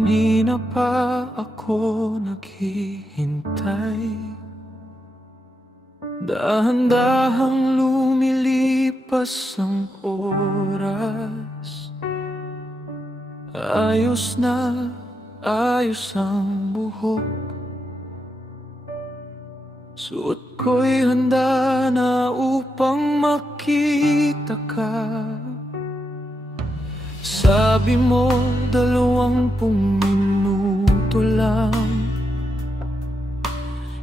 kanina pa ako naghihintay. Dahan-dahang lumilipas ang oras. Ayos na ayos ang buhok. Suot ko'y handa na upang makita ka. Sabi mo 20 minuto lang.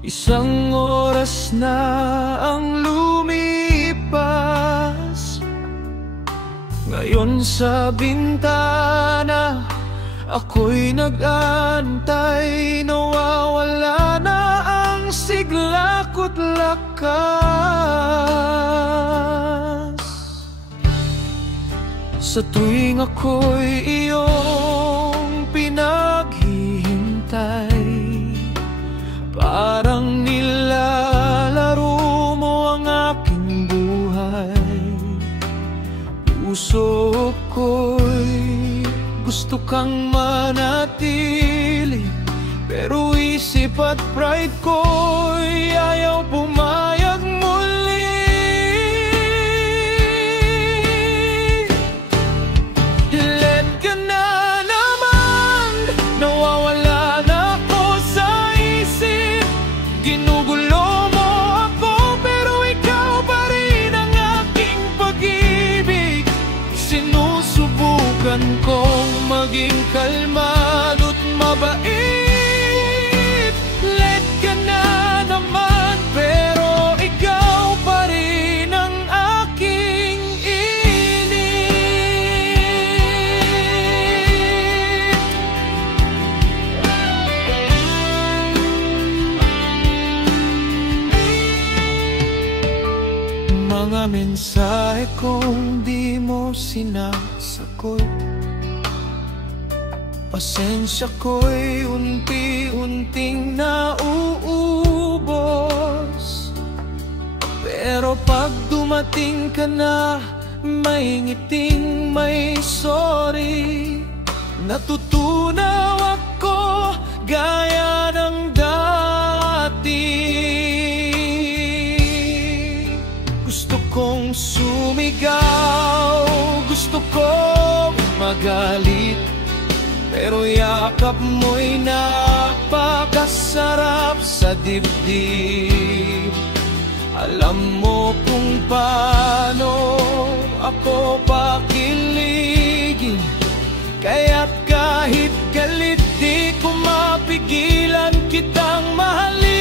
Isang oras na ang lumipas. Ngayon sa bintana ako'y nag-aantay. Nawawala na ang sigla ko't lakas. Sa tuwing ako'y iyong pinaghihintay, parang nilalaro mo ang aking buhay. Puso ko'y gusto kang manatili, pero isip at pride ko'y ayaw pumayag muli. Let ka na naman, nawawala na ako sa isip. Ginugulo mo ako, pero ikaw pa rin ang aking pag-ibig. Sinusubukan kong maging kalmado't mabait. Let ka na naman, pero ikaw pa rin ang aking init. Mga mensahe kong di mo sinasagot, pasensya ko'y unti-unting nauubos. Pero pag dumating ka na, may ngiting may sorry. Natutunaw ako gaya ng dati. Gusto kong sumigaw, gusto kong magalit, pero yakap mo'y napakasarap sa dibdib. Alam mo kung paano ako pakiligin, kaya't kahit galit di ko mapigilan kitang mahalin.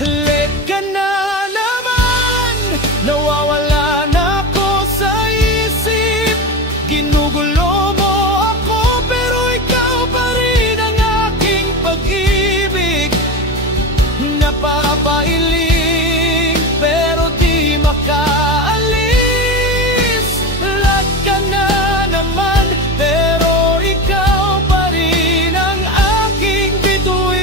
Let ka na naman, nawawala na ako sa isip. Ginugulo mo ako, pero ikaw pa rin ang aking pag-ibig. Napapailing, pero di makaalis. Let ka na naman, pero ikaw pa rin ang aking bituin.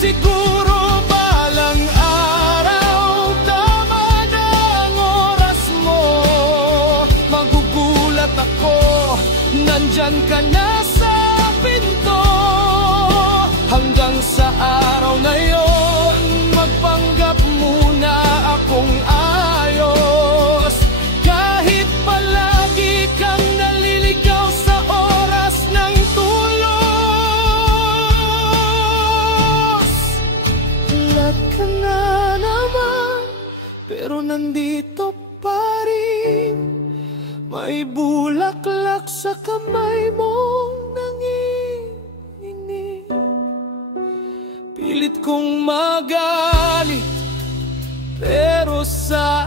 Siguro balang araw, tama na ang oras mo. Magugulat ako, nandyan ka na sa pinto. Hanggang sa araw na yon, magpanggap muna akong ayos. Kahit palagi kang naliligaw sa oras ng tulos. Let ka na naman, pero nandito pa rin. May bulaklak sa kamay mong nanginginig. Pilit kong magalit, pero sa